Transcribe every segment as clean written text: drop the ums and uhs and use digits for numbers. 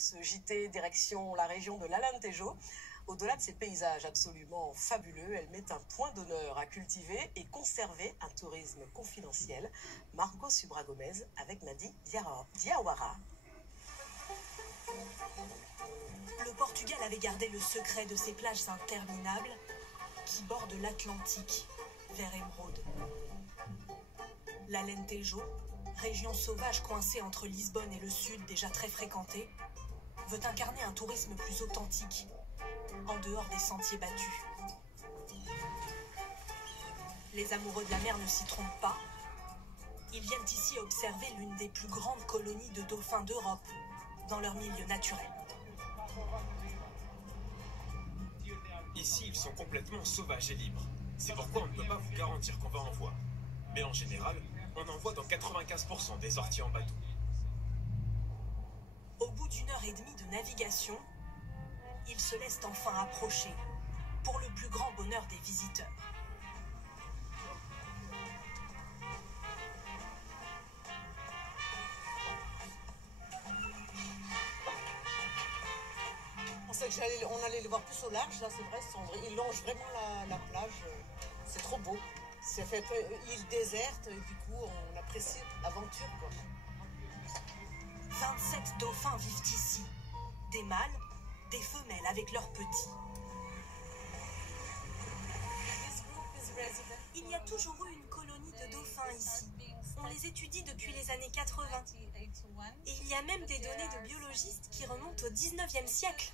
ce JT direction la région de l'Alentejo. Au-delà de ces paysages absolument fabuleux, elle met un point d'honneur à cultiver et conserver un tourisme confidentiel. Margot Subra-Gomez avec Nadi Diawara. Le Portugal avait gardé le secret de ces plages interminables qui bordent l'Atlantique, vers émeraude. L'Alentejo, région sauvage coincée entre Lisbonne et le sud déjà très fréquentée, veut incarner un tourisme plus authentique, en dehors des sentiers battus. Les amoureux de la mer ne s'y trompent pas. Ils viennent ici observer l'une des plus grandes colonies de dauphins d'Europe, dans leur milieu naturel. Ici, ils sont complètement sauvages et libres. C'est pourquoi on ne peut pas vous garantir qu'on va en voir. Mais en général, on en voit dans 95% des sorties en bateau. Au bout d'une heure et demie de navigation, ils se laissent enfin approcher, pour le plus grand bonheur des visiteurs. On pensait qu'on allait les voir plus au large, là c'est vrai, ils longent vraiment la plage, c'est trop beau. C'est fait île déserte et du coup on apprécie l'aventure quoi. 27 dauphins vivent ici, des mâles, des femelles avec leurs petits. Il y a toujours eu une colonie de dauphins ici. On les étudie depuis les années 80. Et il y a même des données de biologistes qui remontent au 19e siècle.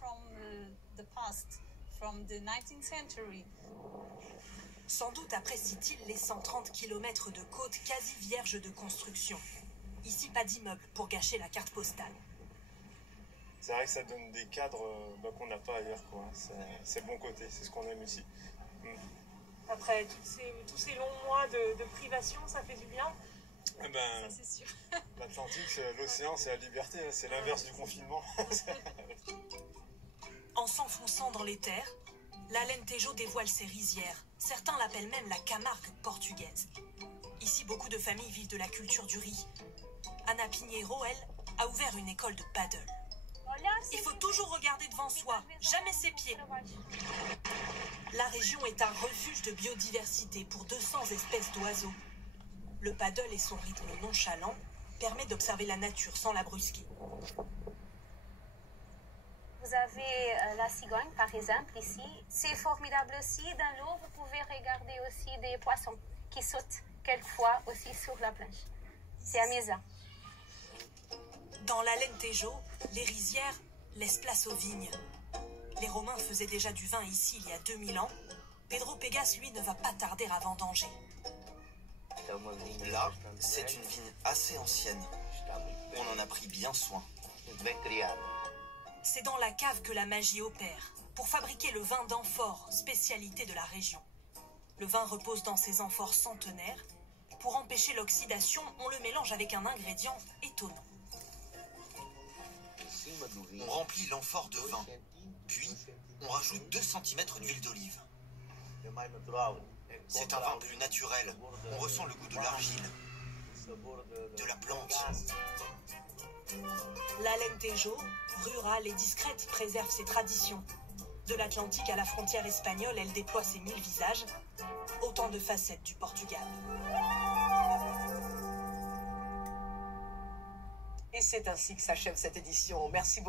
Sans doute apprécient-ils les 130 km de côte quasi vierges de construction. Ici, pas d'immeuble pour gâcher la carte postale. C'est vrai que ça donne des cadres qu'on n'a pas ailleurs, quoi. C'est le bon côté, c'est ce qu'on aime ici. Après tous ces longs mois de privation, ça fait du bien. Eh ben, ça c'est sûr. L'Atlantique, l'océan, c'est la liberté, c'est l'inverse du confinement. En s'enfonçant dans les terres, l'Alentejo dévoile ses rizières. Certains l'appellent même la Camargue portugaise. Ici, beaucoup de familles vivent de la culture du riz. Ana Pinheiro, elle, a ouvert une école de paddle. Il faut toujours regarder devant soi, jamais ses pieds. La région est un refuge de biodiversité pour 200 espèces d'oiseaux. Le paddle et son rythme nonchalant permettent d'observer la nature sans la brusquer. Vous avez la cigogne, par exemple, ici. C'est formidable aussi. Dans l'eau, vous pouvez regarder aussi des poissons qui sautent quelquefois aussi sur la plage. C'est amusant. Dans l'Alentejo, les rizières laissent place aux vignes. Les Romains faisaient déjà du vin ici il y a 2000 ans. Pedro Pegas, lui, ne va pas tarder à vendanger. Là, c'est une vigne assez ancienne. On en a pris bien soin. C'est dans la cave que la magie opère, pour fabriquer le vin d'amphore, spécialité de la région. Le vin repose dans ces amphores centenaires. Pour empêcher l'oxydation, on le mélange avec un ingrédient étonnant. On remplit l'amphore de vin, puis on rajoute 2 cm d'huile d'olive. C'est un vin plus naturel, on ressent le goût de l'argile, de la plante. L'Alentejo, rurale et discrète, préserve ses traditions. De l'Atlantique à la frontière espagnole, elle déploie ses 1000 visages, autant de facettes du Portugal. Et c'est ainsi que s'achève cette édition. Merci beaucoup.